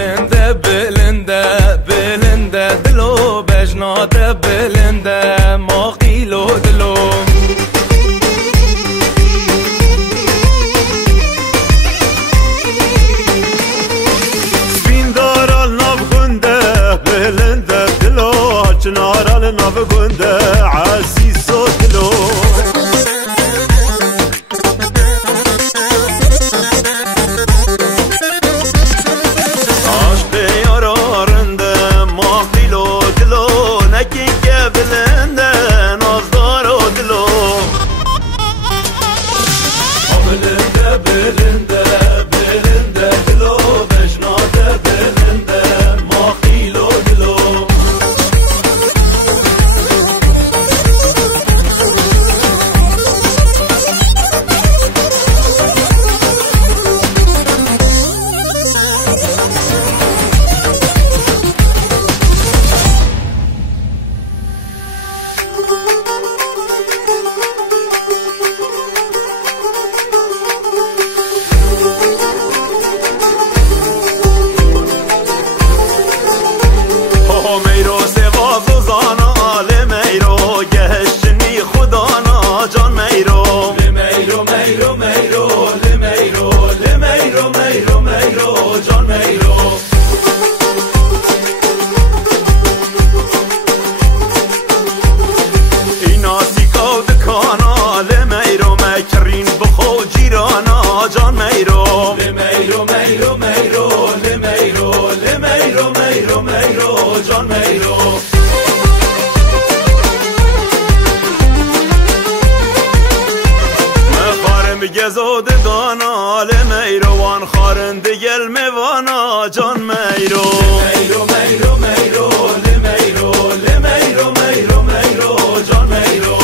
بلنده بلنده بلنده دلو بجناده بلنده ما قیلو دلو سپیندارال ناف گنده بلنده دلو چنارال ناف گنده عزیز و دلو گزود دانا لمیروان خارنده گل میوانا جان میرو میرو میرو میرو لمیرو لمیرو میرو میرو جان میرو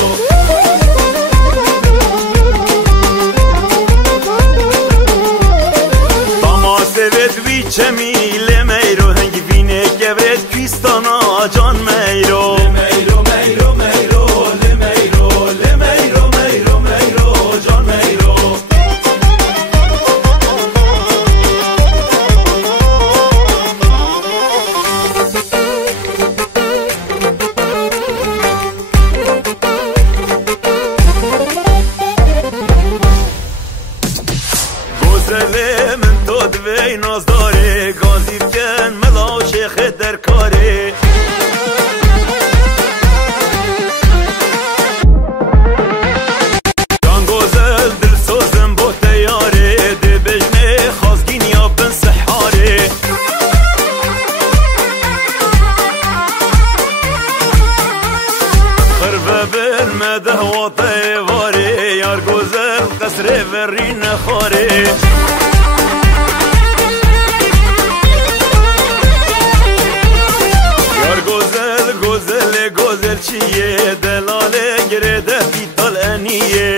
باما سوید وی چمی لمیرو هنگی بینه گورد کیستانا جان میرو میرو میرو میرو لمیرو لمیرو میرو میرو جان میرو گذره من تو دوی ناز داره گازی بکن ملا شیخ در کاره جان گذل دل سوزم با تیاره ده بجنه خازگین یا بن سحاره خربه بالمده و طیواره یار گذل قصر ورین خاره یار گذل گذل گذل چیه دلاله گرده بیتال انیه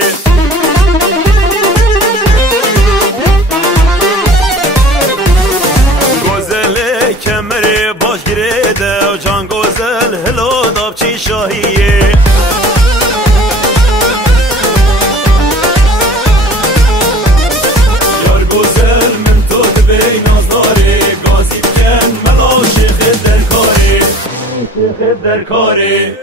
گذل کمره باش گرده و جان گذل هلو دابچی شاهیه در کاره